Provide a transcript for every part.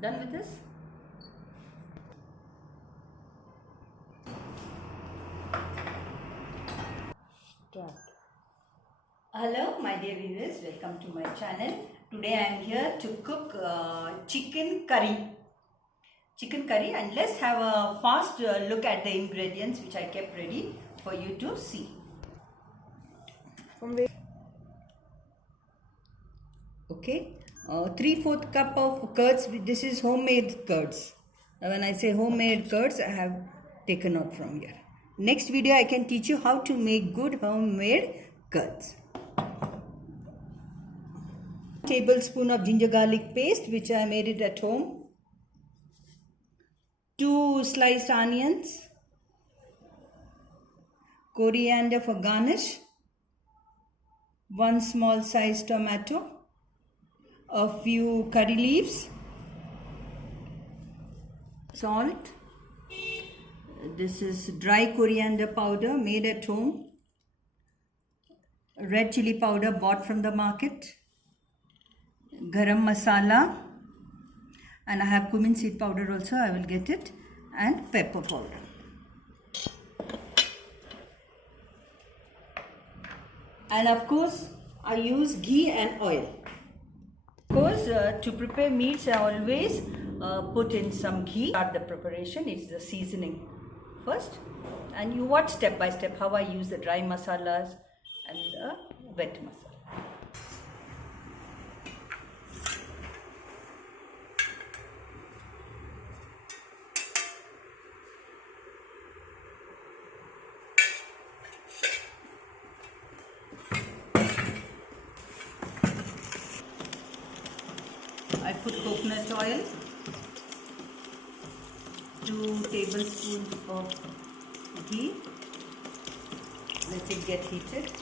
Done with this? Start. Hello my dear viewers, welcome to my channel. Today I am here to cook chicken curry. And let's have a fast look at the ingredients which I kept ready for you to see. Okay, 3/4 cup of curds. This is homemade curds. When I say homemade curds, I have taken out from here. Next video I can teach you how to make good homemade curds. Tablespoon of ginger garlic paste which I made it at home. 2 sliced onions. Coriander for garnish. 1 small sized tomato. A few curry leaves. Salt. This is dry coriander powder made at home. Red chili powder bought from the market. Garam masala. And I have cumin seed powder also, I will get it. And pepper powder. And of course, I use ghee and oil. Of course, to prepare meats, I always put in some ghee. Start the preparation, it's the seasoning first. And you watch step by step how I use the dry masalas and the wet masala. I put coconut oil, 2 tablespoons of ghee. Let it get heated.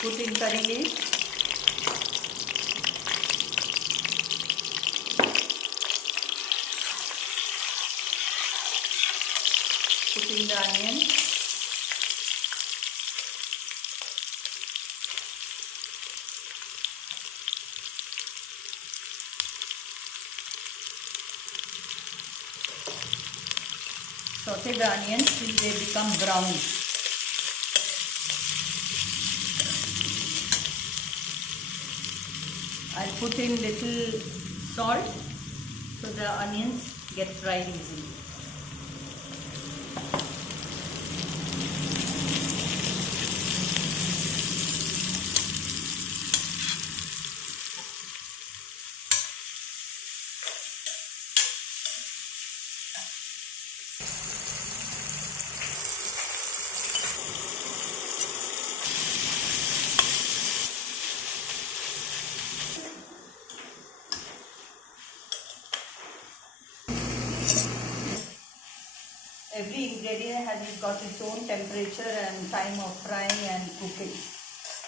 Put in curry leaves. Put in the onions. Saute the onions till they become brown. I'll put in little salt so the onions get fried easily. Every ingredient has got its own temperature and time of frying and cooking.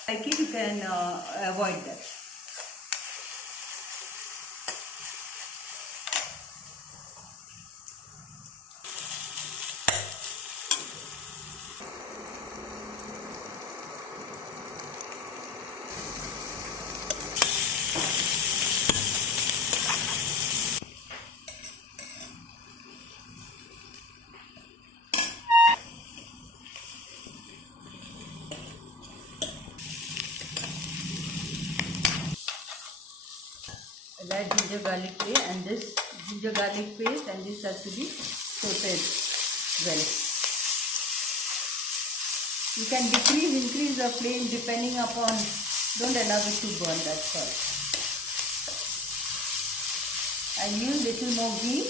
Like it, you can avoid that. I'll add ginger garlic paste, and this ginger garlic paste and this has to be sauteed well. You can decrease, increase the flame depending upon, don't allow it to burn, that's all. I'll use little more ghee.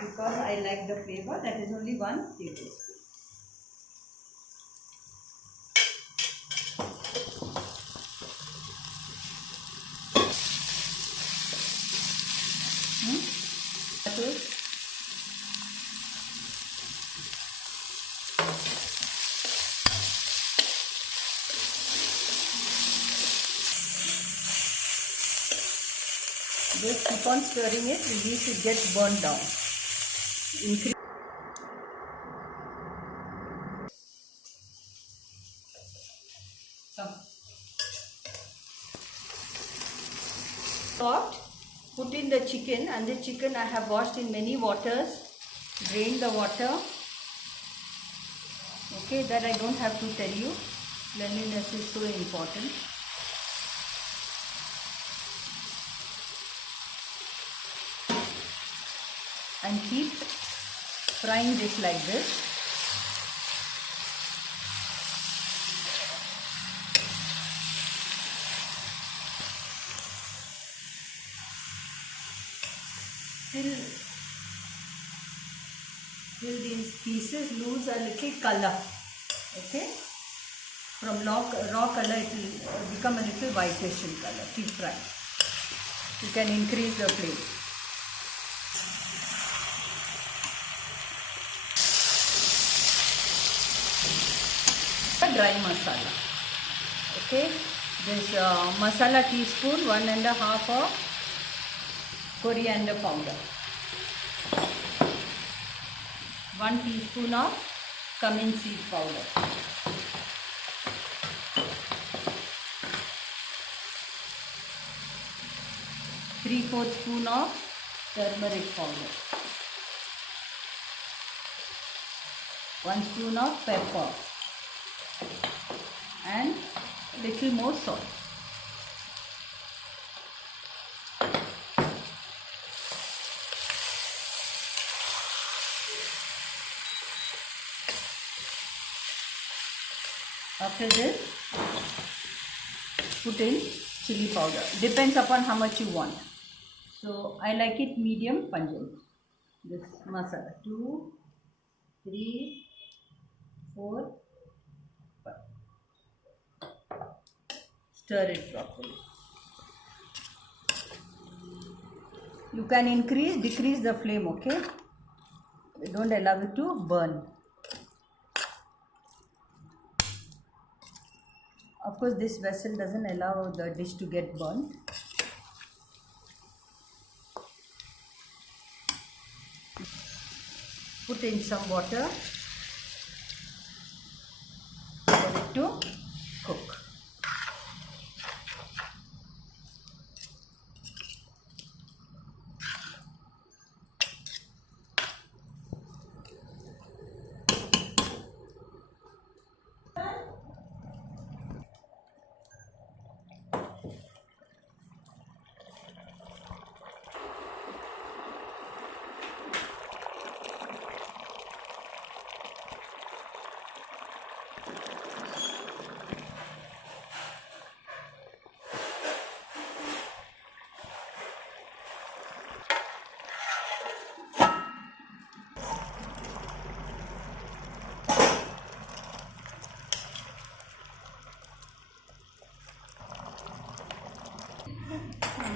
Because I like the flavor, that is only 1 tablespoon. Just keep on stirring it, release it gets burned down. Increase. Soft. Put in the chicken, and the chicken I have washed in many waters. Drain the water. Okay, that I don't have to tell you. Cleanliness is so important. And keep frying this like this. Till these pieces lose a little color. Okay, from raw color it will become a little whitish in color. Keep frying. You can increase the flame. A dry masala. Okay, this masala teaspoon, 1.5 of coriander powder, 1 teaspoon of cumin seed powder, 3/4 spoon of turmeric powder, 1 spoon of pepper, and little more salt. After this, put in chili powder. Depends upon how much you want. So I like it medium pungent. This masala. 2, 3, 4, 5. Stir it properly. You can increase, decrease the flame, okay? Don't allow it to burn. Of course, this vessel doesn't allow the dish to get burnt. Put in some water for it to cook.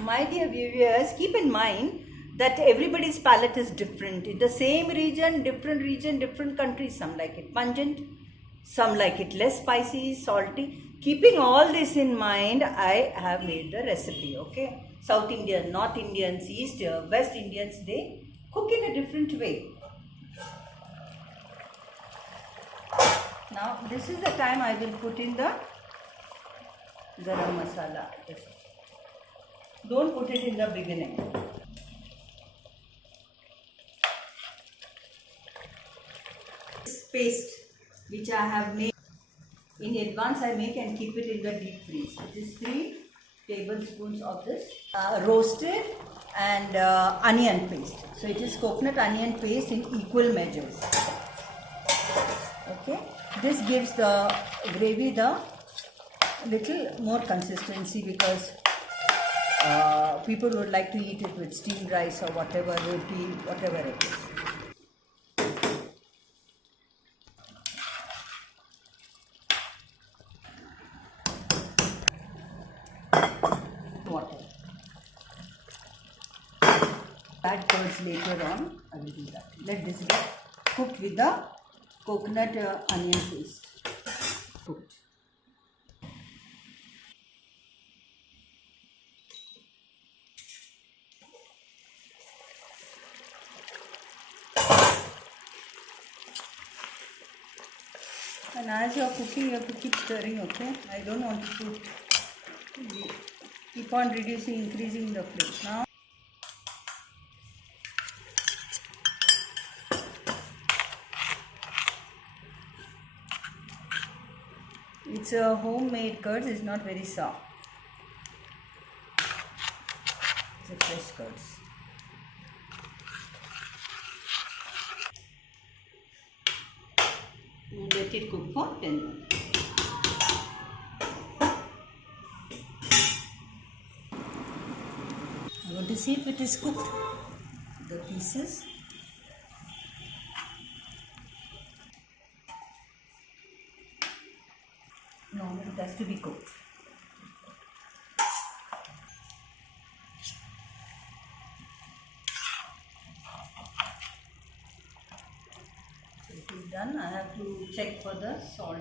My dear viewers, keep in mind that everybody's palate is different. In the same region, different countries. Some like it pungent, some like it less spicy, salty. Keeping all this in mind, I have made the recipe, okay? South Indian, North Indians, East, West Indians, they cook in a different way. Now, this is the time I will put in the garam masala. Don't put it in the beginning. This paste which I have made in advance, I make and keep it in the deep freeze. It is 3 tablespoons of this roasted and onion paste. So it is coconut onion paste in equal measures. Okay, this gives the gravy the little more consistency because people would like to eat it with steamed rice or whatever, roti, whatever it is. Water. Add curds later on. I will do that. Let this get cooked with the coconut onion paste. Cooked. And as you're cooking, you have to keep stirring, okay? I don't want to keep on reducing, increasing the flame. Now, it's a homemade curd, it's not very soft. It's a fresh curds. Let it cook for 10 minutes. I want to see if it is cooked. The pieces. No, it has to be cooked. So it is done. I have to check for the salt.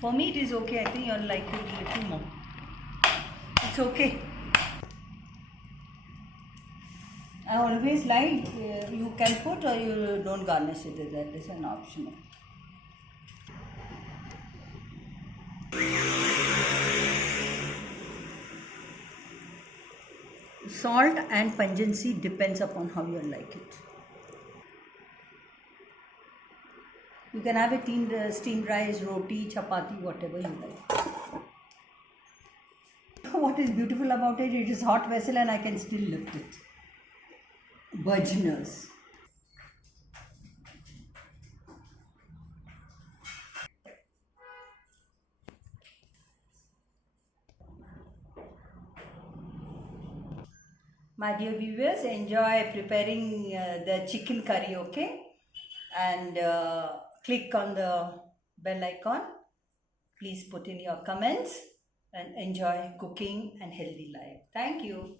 For me it is okay. I think you'll like it a little more. It's okay. I always like you can put or you don't garnish it. That is an optional. Salt and pungency depends upon how you like it. You can have it steamed rice, roti, chapati, whatever you like. What is beautiful about it, it is hot vessel and I can still lift it. Virginers. My dear viewers, enjoy preparing the chicken curry, okay? And click on the bell icon. Please put in your comments and enjoy cooking and healthy life. Thank you.